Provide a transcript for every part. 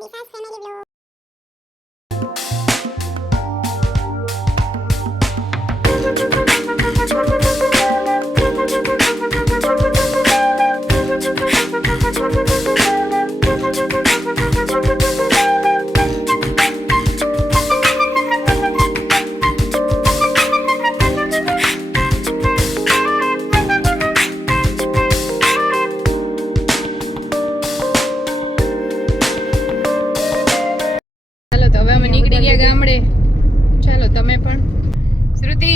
દિશાસ family blog. ગામડે ચાલો તમે પણ શ્રુતિ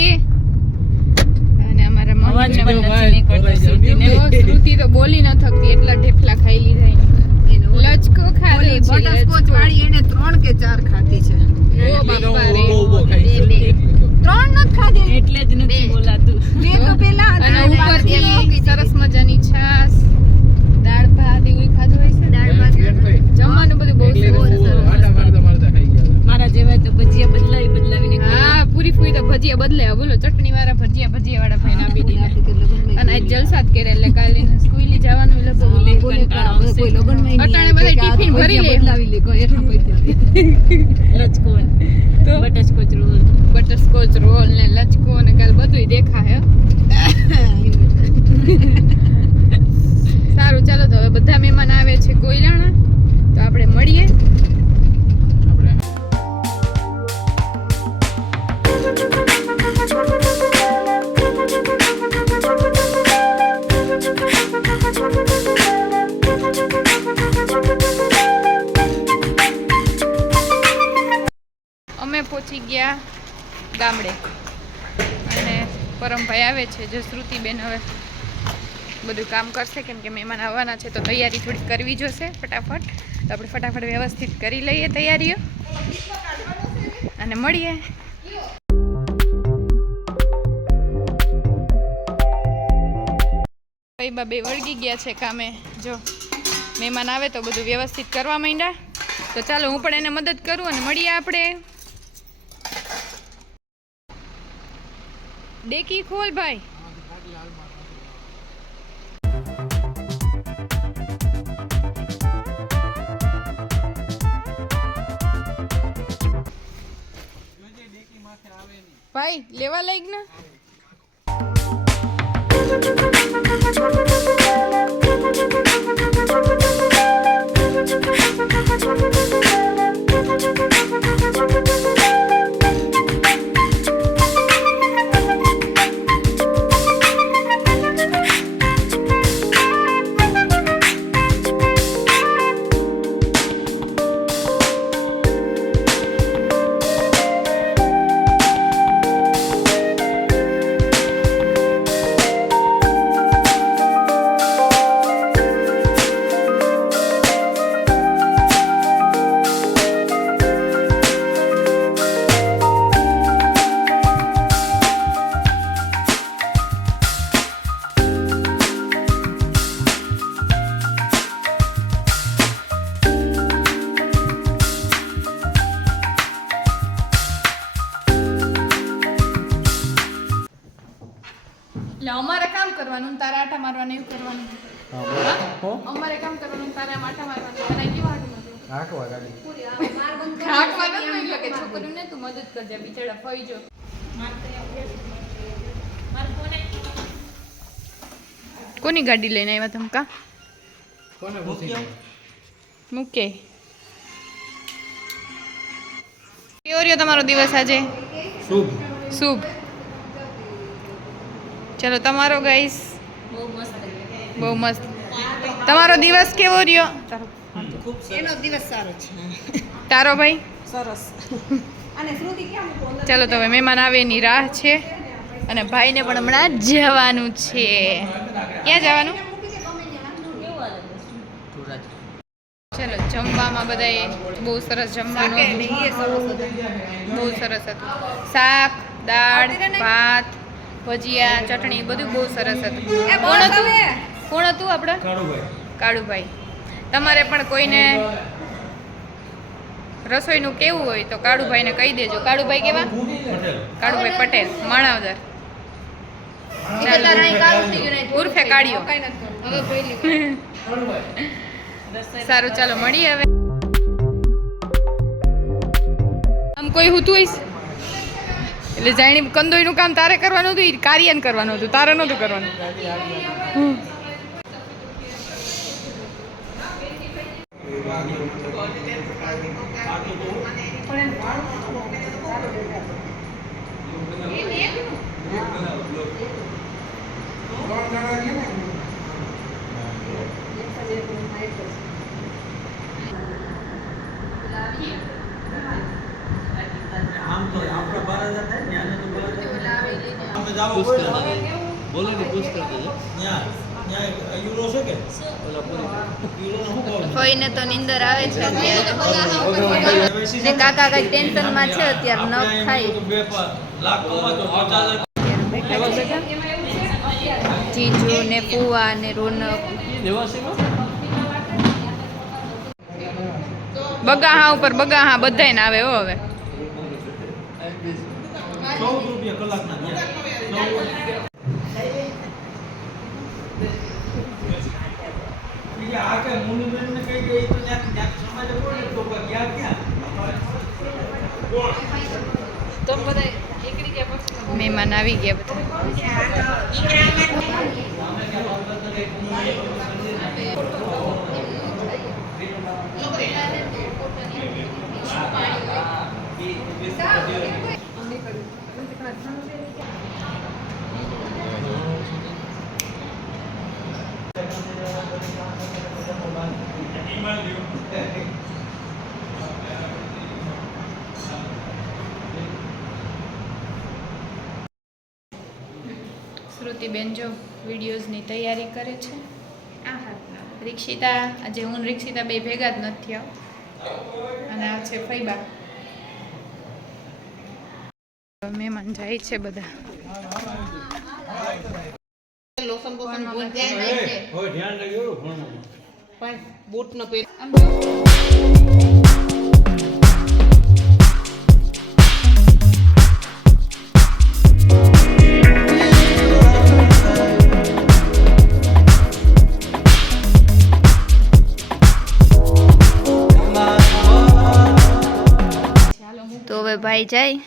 અને અમારા શ્રુતિ તો બોલી ન થકતી એટલા ઢેફલા ખાઈ લીધા લચકો ખાધી બટરસ્કોચ વાળી એને 3 કે 4 ખાધી છે. ઓ બાપા રે 3 ન ખાધી એટલે જ નથી બોલાતું. બે તો પેલા અને ઉપરથી સરસ મજાની છાસ દાળ ભાત એવું ખાધું હોય છે. દાળ ભાત જમવાનું બધું બહુ સરસ મારા જેવા તો ભજીયા બદલાવીને હા પૂરી ફૂઈ તો ભજીયા બદલાયા બોલો ચટણી વાળા ભજીયા વાળા ભાઈ ના આપી દીધા અને આજ જલસા જ કરે એટલે કાલે સ્કૂલે જવાનું લગભગ કોઈ લગનમાં અટાણે બધા ટિફિન ભરી લે બદલાવી લે કોઈ એટલા પૈસા લચકોન તો બટરસ્કોચ રોલ ને લચકો ને કાલ બધુંય દેખાય સારું ચાલો તો હવે બધા મહેમાન આવે છે કોઈલાણા તો આપણે મળીએ. અમે પહોંચી ગયા ગામડે અને પરમભાઈ આવે છે જો શ્રુતિબેન હવે બધું કામ કરશે કેમ કે મહેમાન આવવાના છે તો તૈયારી થોડી કરવી જોશે ફટાફટ તો આપણે ફટાફટ વ્યવસ્થિત કરી લઈએ તૈયારીઓ અને મળીએ. ભાઈ બે વળગી ગયા છે કામે જો મહેમાન આવે તો બધું વ્યવસ્થિત કરવા માંડ્યા તો ચાલો હું પણ એને મદદ કરું અને મળીએ આપણે. ડેકી ખોલ ભાઈ. ભાઈ લેવા લાગ ને અમારે કામ કરવાનું તારે આટા મારવાનું એવું કરવાનું. અમારે કામ કરવાનું તારે આટા મારવાનું અને કેવા છોકરીને તું મદદ કરજે બિચારા ફઈ જો કોની ગાડી લઈને આવ્યા તમે કા મૂકે કેવો રહ્યો તમારો દિવસ આજે? શુભ. ચલો તમારો ગાઈસ બહુ મસ્ત. તમારો દિવસ કેવો રહ્યો? એનો દિવસ સારો છે. તારો ભાઈ સરસ. અને શ્રુતિ કેમ ચલો તો હવે મહેમાન આવે એની રાહ છે અને ભાઈને પણ હમણાં જવાનું છે. ક્યાં જવાનું? ચલો જમવામાં બધાએ બહુ સરસ જમવાનું બહુ સરસ હતું. શાક દાળ ભાત ભજીયા ચટણી બધું બહુ સરસ હતું. કોણ હતું આપણે? કાળુભાઈ. તમારે પણ કોઈને રસોઈનું કેવું હોય તો કાળુભાઈને કહી દેજો. કાળુભાઈ કેવા? કાળુભાઈ પટેલ માણાવદર ઉર્ફે કાળિયો. સારું ચાલો મળીએ હવે. કોઈ હુતું હઈશ એટલે જાણી કંદોઈનું કામ તારે કરવાનું હતું, કાર્યન કરવાનું હતું, તારે નહોતું કરવાનું. કોઈને તો નીંદર આવે છે ને કાકા કઈ ટેન્શન માં છે અત્યારે ન ખાય. જીજુ ને પુઆ ને રોનક બગાહા ઉપર બગાહા બધાય ને આવે હો હવે. મહેમાન આવી ગયા બધા. શ્રુતિબેન જો વિડીયોઝની તૈયારી કરે છે. રિક્ષિતા આજે હું ને રિક્ષિતા બે ભેગા જ નથી થયા અને આ છે ફૈબા. મહેમાન જાય છે બધા. લોસન બોસન ભૂલ જાય હવે ધ્યાન રાખજો પણ બૂટ નો પહેર તો હવે ભાઈ જાય.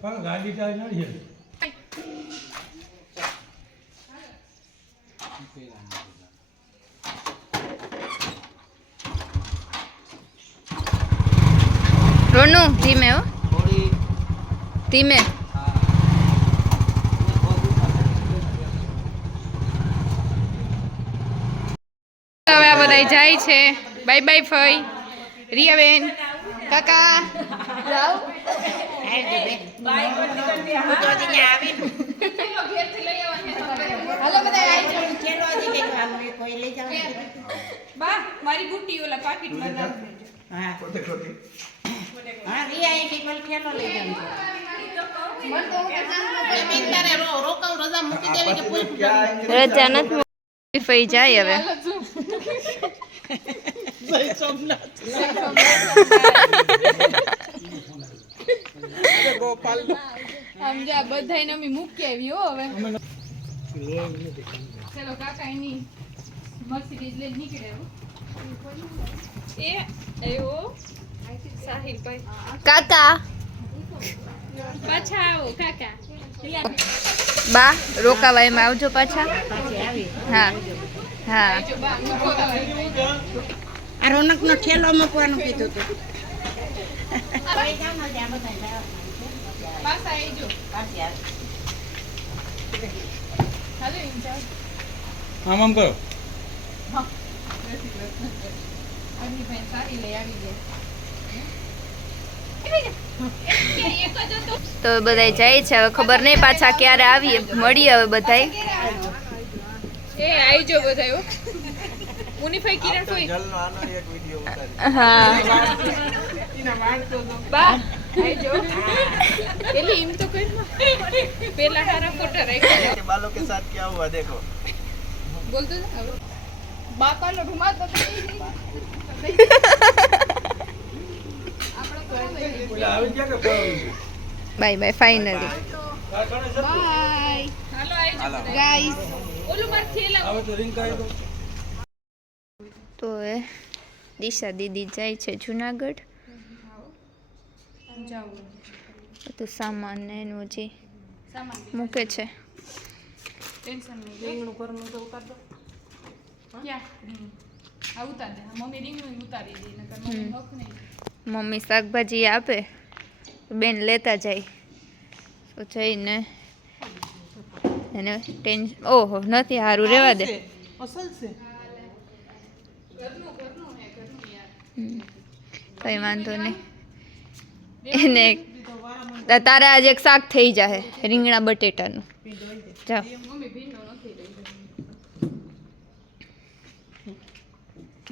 પણ ગાડી ચાલી નથી. રોનુ ધીમે હો ધીમે. હવે આ બધા જાય છે. બાય બાય ફઈ, રિયાબેન, કાકા. હાલો બધા બા મારી ગુટ્ટી ઓલા પાકીટમાં નાખ દેજો. રજા નથી ફઈ જાય હવે. આમ જા બધાયને અમે મૂકી આવી હો હવે. ચલો કાકા એની મર્સિડીઝ લઈને નીકળે હો. એ એવો સાહિલભાઈ કાકા પાછા આવો કાકા. બા રોકાવા એમાં આવજો પાછા. હા હા જો બા મૂકો હવે. આ રોનક નો ઠેલો મૂકવાનું કીધું હતું. પાછા આવજો. હાલો એમ જાઓ. આમ કરો. આગની ભાઈ સારી લઈ આવી ગયા. તો બધા જાય છે. હવે ખબર નહીં પાછા ક્યારે આવીએ. મળીએ હવે બધાય. એ આવજો બધાય હો. મુનીભાઈ કિરણ કોઈ હા બા આવજો. એલી એમ તો કઈ પેલા હારા ફોટા રાખ્યા बालों के साथ क्या हुआ देखो. બોલતો હવે બાપાનો રૂમાલ તો આવી ગયા કે બાય બાય ફાઇનલી. બાય. હાલો આવજો ગાઈસ. ઓલું માર થેલા હવે તો રિંગ કરી દો. તો એ દિશા દીદી જાય છે જુનાગઢ. જાવું બધું સામાન ને એનું જે સામાન મૂકે છે. ટેન્શન નહીં રીંગણું ઘરનું તો ઉતાર દો ક્યાં રીંગણું આ ઉતાર દે મમ્મી રીંગણું ઉતારી દે નકર મમ્મી હક નહીં મમ્મી શાકભાજી આપે બેન લેતા જાય તો જઈને એને ઓહો નથી સારું રહેવા દે. અસલ છે ઘરનું હે ઘરનું યાર કઈ વાંધો નહીં. એને તારે આજે એક શાક થઈ જાય રીંગણા બટેટાનું. જાઓ મમ્મી ભીંડો નથી રહી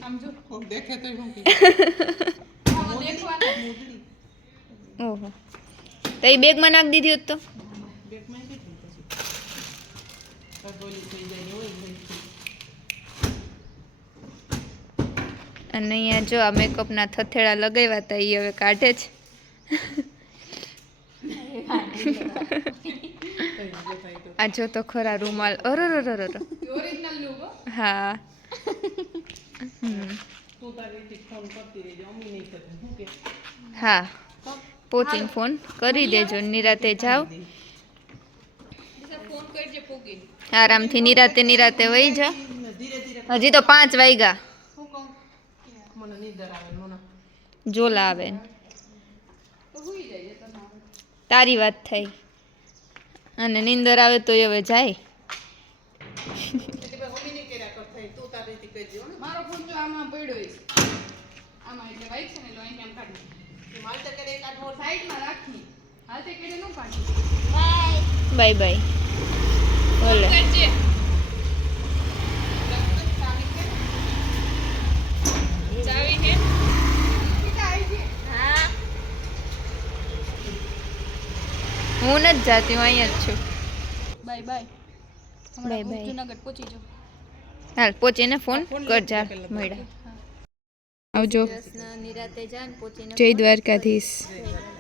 આમ જો દેખે તો હું આમાં દેખવાના ઓહો તો એ બેગમાં નાખી દીધી હોત તો બેગમાં કેટલી પછી બોલી થઈ જાય હોય અને અહીંયા જો આ મેકઅપના થથેડા લગાવ્યા હતા એ હવે કાઢે છે. આ જો તો ખરા રૂમાલ અરર ઓરિજિનલ લુક હા. તું તારી રીતે ફોન કરતી રહેજો અમી નહીં કરતી શું કે હા પોચીને ફોન કરી દેજો. નિરાતે જાઓ ફોન કરજે પોગી આરામથી નિરાતે વહી જા. ધીરે ધીરે હજી તો 5 વાગ્યા શું કહું મને નીંદર આવે મોના જોલા આવે ને. તો હુઈ જાય તમે તારી વાત થઈ અને નીંદર આવે તો હવે જાય. એટલે અમી નહીં કર્યા કરતા તું તારી રીતે કરજો ને મારો ફોન જો આમાં પડ્યો છે આમાં એટલે વાઈક છે ને લો અહીં કેમ કાઢી માલ તો કરે એક આઠ સાઈડમાં રાખી હાથે કેડે નો કાઢી બાય બાય બોલે કરજે ચાવી હે હું નથી જાતી હું અહીંયા જ છું. Bye bye bye bye. Junagadh પહોંચી જાઓ હાલ પહોંચીને ફોન કરજા મળ્યા. આવજો. નિરાતે જાન પહોંચીને જય દ્વારકાધીશ. જય